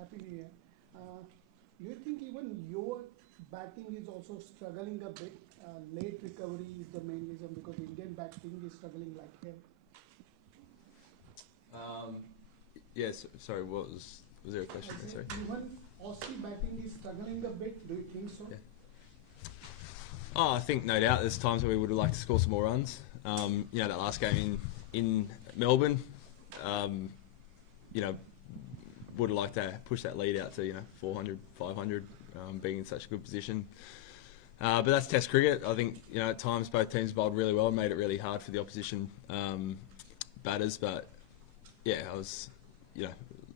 Happy New Year. Do you think even your batting is also struggling a bit? Late recovery is the main reason because Indian batting is struggling like hell. Yes. Sorry. Was there a question? Sorry. Even Aussie batting is struggling a bit. Do you think so? Yeah. Oh, I think no doubt. There's times where we would have liked to score some more runs. That last game in Melbourne, would have liked to push that lead out to 400, 500, being in such a good position. But that's Test cricket. I think at times both teams bowled really well and made it really hard for the opposition batters. But yeah, I was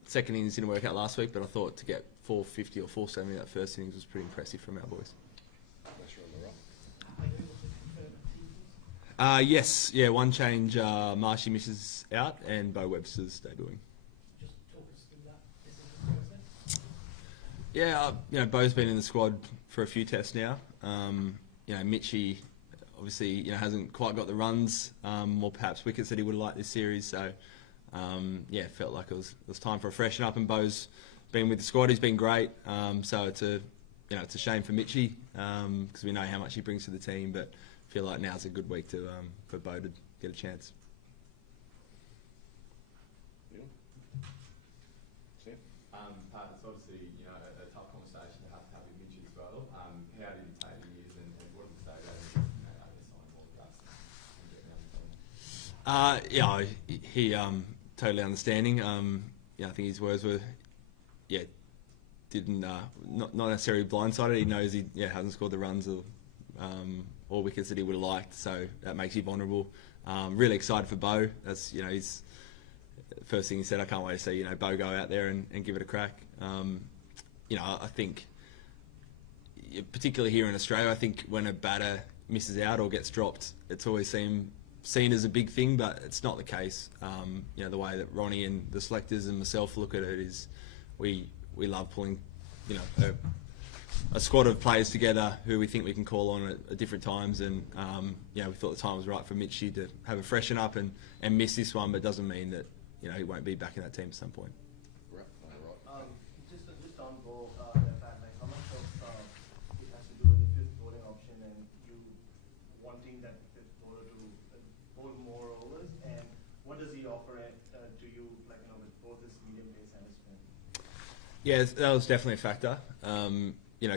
second innings didn't work out last week, but I thought to get 450 or 470 that first innings was pretty impressive from our boys. Yes, yeah, one change. Marshy misses out and Bo Webster's debuting. Just talk us through that. This is the process. Yeah, Bo's been in the squad for a few tests now. Mitchie obviously hasn't quite got the runs or perhaps wickets that he would have liked this series. So felt like it was time for a freshen up. And Bo's been with the squad. He's been great. So it's a shame for Mitchie because we know how much he brings to the team, but feel like now's a good week for Bo to get a chance. Pat, it's obviously a tough conversation to have with Mitch as well. How did he take the years and what did he say about it? Signing more of us and getting He totally understanding. I think his words were, didn't not necessarily blindsided. He knows he hasn't scored the runs or wickets that he would have liked, so that makes you vulnerable. Really excited for Bo. That's he's first thing he said. I can't wait to see Bo go out there and give it a crack. I think particularly here in Australia, I think when a batter misses out or gets dropped, it's always seen as a big thing, but it's not the case. The way that Ronnie and the selectors and myself look at it is we love pulling a squad of players together who we think we can call on at different times, and we thought the time was right for Mitchie to have a freshen up and miss this one, but it doesn't mean that he won't be back in that team at some point. Just on Bo, how much of it has to do with the fifth bowling option and you wanting that fifth bowler to bowl more overs, and what does he offer to you, with both his medium pace and his spin? Yeah, that was definitely a factor.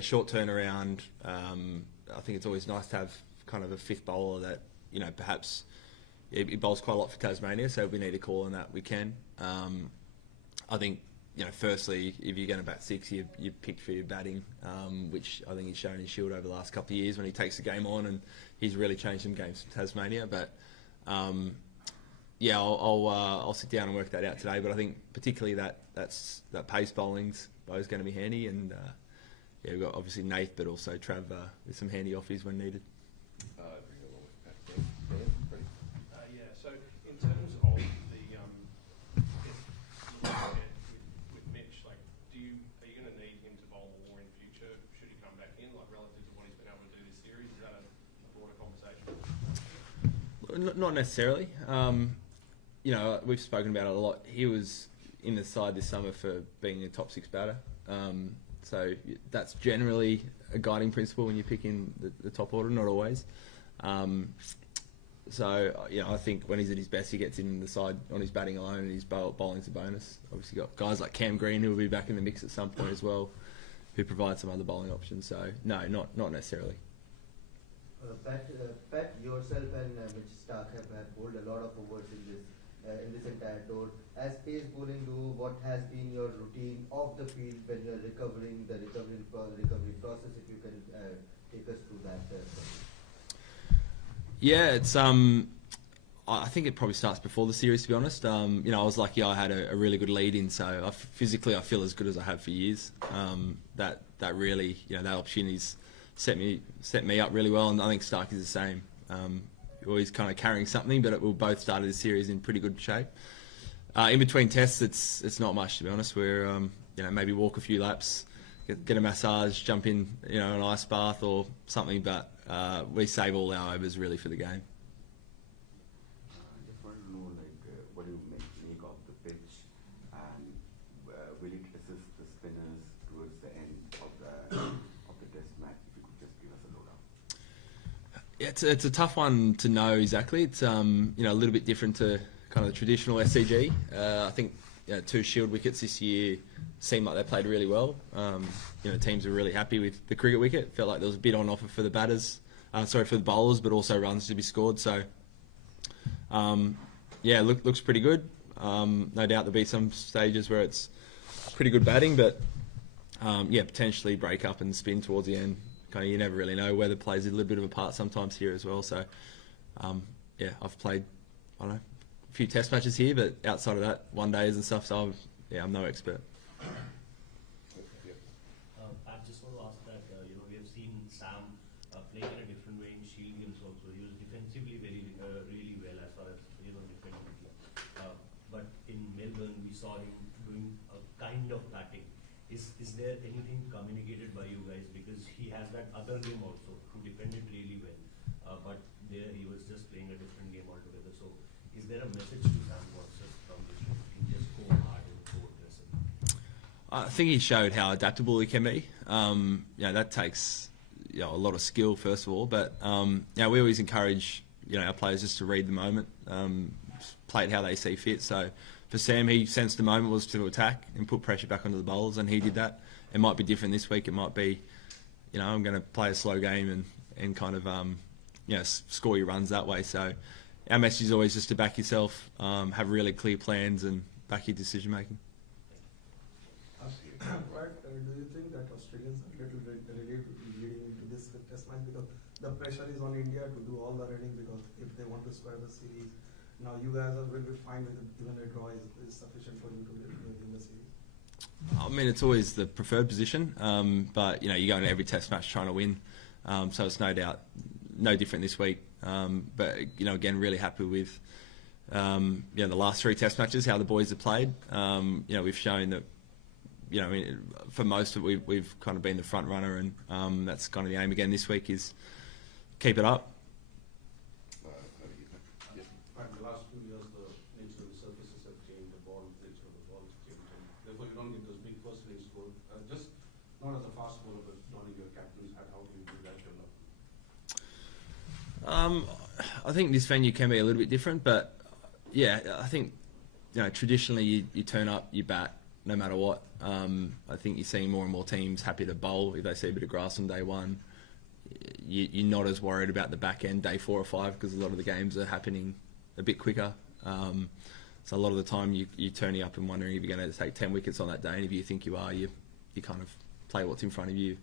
Short turnaround. I think it's always nice to have kind of a fifth bowler that perhaps he bowls quite a lot for Tasmania, so if we need to call on that, we can. I think firstly, if you're going to bat six, you pick for your batting, which I think he's shown his shield over the last couple of years when he takes the game on, and he's really changed some games for Tasmania. But I'll sit down and work that out today. But I think particularly that pace bowling's Bo's going to be handy, and we've got obviously Nath, but also Trav with some handy offies when needed. So in terms of the with Mitch, are you going to need him to bowl more in future? Should he come back in, relative to what he's been able to do this series? Is that a broader conversation? Not necessarily. We've spoken about it a lot. He was in the side this summer for being a top six batter. So that's generally a guiding principle when you pick in the top order, not always. I think when he's at his best, he gets in the side on his batting alone, and his bowling's a bonus. Obviously, got guys like Cam Green who will be back in the mix at some point as well, who provide some other bowling options. So no, not necessarily. Pat, yourself and Mitch Stark have bowled a lot of overs in this entire tour. As pace bowling what has been your routine off the field when you are recovering the recovery process? If you can take us through that. Yeah, it's I think it probably starts before the series, to be honest. I was lucky I had a really good lead in, so physically I feel as good as I have for years. That really, that opportunity's set me up really well, and I think Stark is the same. Always kind of carrying something, but we both started the series in pretty good shape. In between tests, it's not much, to be honest. We're maybe walk a few laps, get a massage, jump in an ice bath or something, but we save all our overs really for the game. I just want to know what do you make of the pitch, and will it assist the It's a tough one to know exactly. It's a little bit different to kind of the traditional SCG. I think two Shield wickets this year seemed like they played really well. Teams were really happy with the cricket wicket. Felt like there was a bit on offer for the batters, for the bowlers, but also runs to be scored. So looks pretty good. No doubt there'll be some stages where it's pretty good batting, but potentially break up and spin towards the end. You never really know. Weather plays a little bit of a part sometimes here as well. So, I've played, a few test matches here, but outside of that, one days and stuff. So, I'm no expert. I just want to ask that, we have seen Sam playing in a different way in Shield games also. He was defensively really well as far as, defending. But in Melbourne, we saw him doing a kind of batting. Is there anything communicated by you guys? Because he has that other game also, who defended really well. But there he was just playing a different game altogether. So is there a message to Sam Watson from this team? Just go hard and go aggressive? I think he showed how adaptable he can be. That takes a lot of skill, first of all. But we always encourage our players just to read the moment, play it how they see fit. So for Sam, he sensed the moment was to attack and put pressure back onto the bowlers, and he did that. It might be different this week. It might be, I'm going to play a slow game and kind of, score your runs that way. So our message is always just to back yourself, have really clear plans and back your decision making. Do you think that Australians are a little bit leading into this test match because the pressure is on India to do all the running because if they want to square the series, now you guys will be fine with it, even a draw is sufficient for you to win the series? I mean, it's always the preferred position, but you go into every test match trying to win, so it's no doubt no different this week. But again, really happy with the last three test matches, how the boys have played. We've shown that for most of it we've kind of been the front runner, and that's kind of the aim again this week is keep it up. The last few years, the nature of the surfaces have changed, the nature of the ball has changed, and therefore you don't get those big first innings score. Just not as a fast bowler, but knowing your captain's hat, how do you do that develop? I think this venue can be a little bit different, but I think traditionally you turn up, you bat no matter what. I think you're seeing more and more teams happy to bowl if they see a bit of grass on day one. You're not as worried about the back end day 4 or 5 because a lot of the games are happening a bit quicker. So a lot of the time you're turning up and wondering if you're going to take 10 wickets on that day, and if you think you are, you kind of play what's in front of you.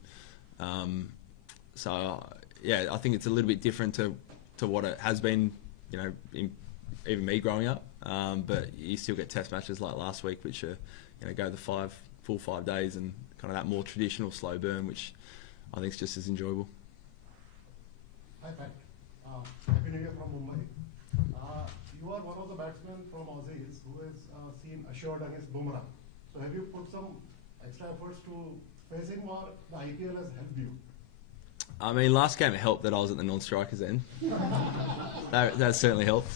I think it's a little bit different to what it has been, even me growing up. But you still get test matches like last week, which are, go the full 5 days, and kind of that more traditional slow burn, which I think is just as enjoyable. Hi, Pat. Happy New Year from Mumbai. You are one of the batsmen from Aussies who has seen assured against Bumrah. So have you put some extra efforts to face him, or the IPL has helped you? I mean, last game it helped that I was at the non-strikers end. that certainly helped.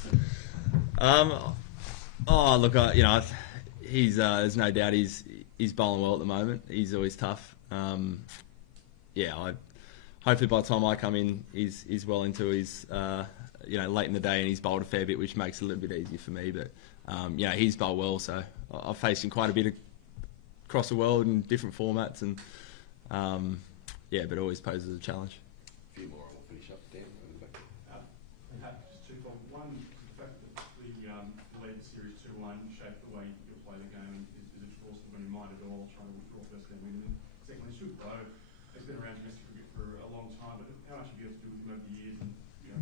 He's there's no doubt he's bowling well at the moment. He's always tough. Hopefully by the time I come in, he's well into his late in the day, and he's bowled a fair bit, which makes it a little bit easier for me. But he's bowled well, so I've faced him quite a bit across the world in different formats, and but always poses a challenge. A few more, and we'll finish up. Dan, Just two from one, the fact that the lead series 2-1 shaped the way you play the game. Is it also on your mind at all, trying to withdraw first game winning? Secondly, Stuart Bowe has been around domestic cricket for a long time, but how much have you had to do with him over the years, and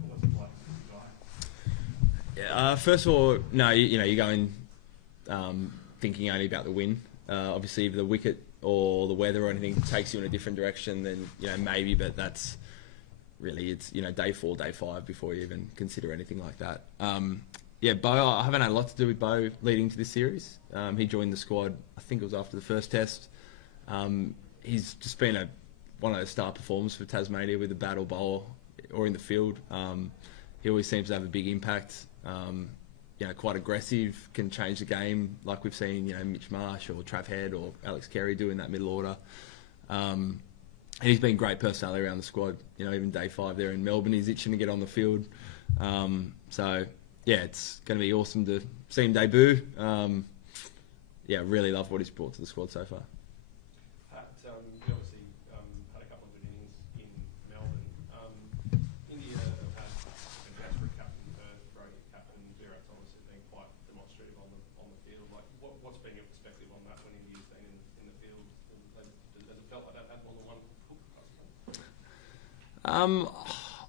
what's it like as a guy? First of all, no, you go in thinking only about the win. Obviously, if the wicket or the weather or anything takes you in a different direction, then maybe. But that's really it's day 4, day 5 before you even consider anything like that. Bowe, I haven't had a lot to do with Bowe leading to this series. He joined the squad, I think it was after the first test. He's just been one of those star performers for Tasmania with a bat or bowl or in the field. He always seems to have a big impact. Quite aggressive, can change the game like we've seen, Mitch Marsh or Trav Head or Alex Carey do in that middle order. And he's been great personality around the squad. You know, even day 5 there in Melbourne, he's itching to get on the field. So yeah, it's going to be awesome to see him debut. Yeah, really love what he's brought to the squad so far. Pat, you obviously had a couple of good innings in Melbourne. India have had fantastic captain, Rohit captain, Virat's obviously been quite demonstrative on the field. Like, what's been your perspective on that when India's been in the field? Has it felt like they've had more than one hook? I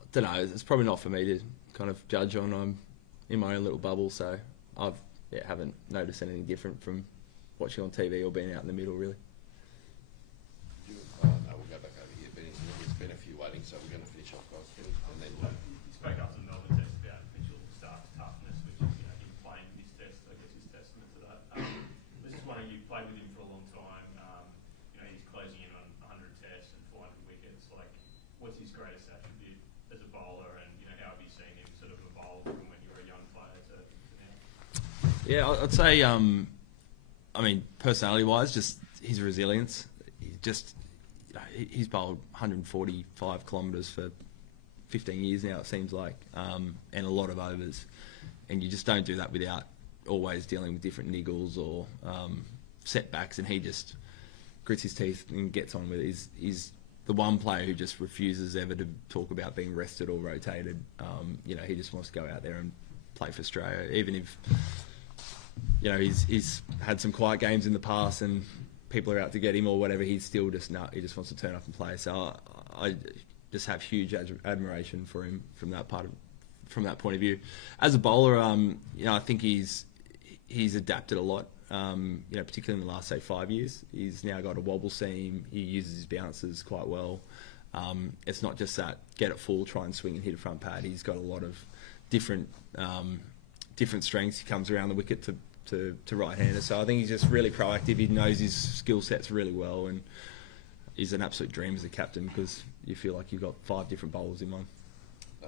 don't know. It's probably not for me to kind of judge on. I'm in my own little bubble, so I've haven't noticed anything different from watching on TV or being out in the middle, really. No, we'll go back over here. There's been a few waiting, so we're going to finish off, guys. And then You spoke after the Melbourne test about Mitchell Stark's toughness, which is, you know, him playing this test, I guess, is testament to that. I was just wondering, you've played with him for a long time. You know, he's closing in on 100 tests and 400 wickets. Like, what's his greatest attribute as a bowler, and, you know, how have you seen him sort of evolve from when you were a young player to now? Yeah, I'd say, I mean, personality-wise, just his resilience. He's bowled 145 kilometres for 15 years now, it seems like, and a lot of overs. And you just don't do that without always dealing with different niggles or setbacks, and he just grits his teeth and gets on with it. He's the one player who just refuses ever to talk about being rested or rotated. You know, he just wants to go out there and play for Australia, even if, you know, he's had some quiet games in the past and people are out to get him or whatever. He's still just he just wants to turn up and play. So I just have huge admiration for him from that point of view. As a bowler, you know, I think he's adapted a lot. You know, particularly in the last, say, 5 years. He's now got a wobble seam. He uses his bounces quite well. It's not just that get it full, try and swing and hit a front pad. He's got a lot of different strengths. He comes around the wicket to right-hander. So I think he's just really proactive. He knows his skill sets really well, and he's an absolute dream as a captain because you feel like you've got 5 different bowlers in one.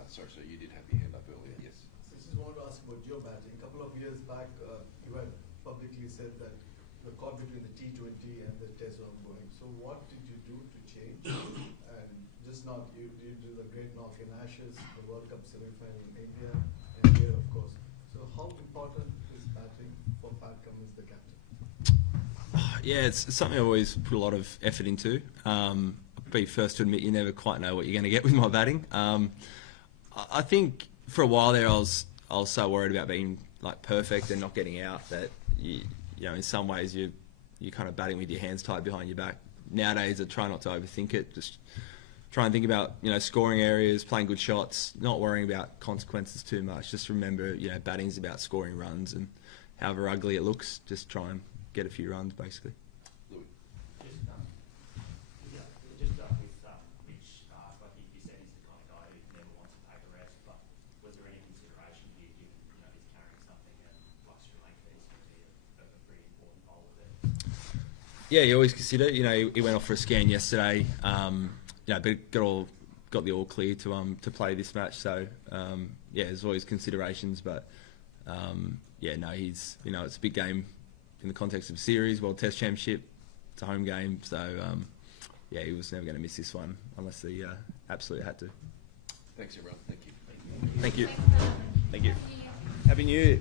sorry, so you did have your hand up earlier, yes. So I just wanted to ask about your batting. A couple of years back, you had publicly said that you're caught between the T20 and the Test ongoing. So what did you do to change? And just not, you did the great knock in Ashes, the World Cup semi-final in India, and here, of course. So how important is batting for Pat Cummins, the captain? Yeah, it's something I've always put a lot of effort into. I'll be first to admit you never quite know what you're going to get with my batting. I think for a while there I was so worried about being like perfect and not getting out that you know, in some ways you're kind of batting with your hands tied behind your back. Nowadays I try not to overthink it. Just try and think about, you know, scoring areas, playing good shots, not worrying about consequences too much. Just remember, you know, batting's about scoring runs, and however ugly it looks, just try and get a few runs basically. Just with Mitch Stark, I think you said he's the kind of guy who never wants to take a rest, but was there any consideration here, given, you know, he's carrying something like Sri Lanka, he's going to be a pretty important bowler there? Yeah, you always consider. You know, he went off for a scan yesterday. You know, but got the all clear to play this match. So yeah, there's always considerations, but yeah, no, he's, you know, it's a big game in the context of series, World Test Championship. It's a home game, so yeah, he was never going to miss this one unless he absolutely had to. Thanks, everyone. Thank you. Thank you. Thank you. Happy New Year.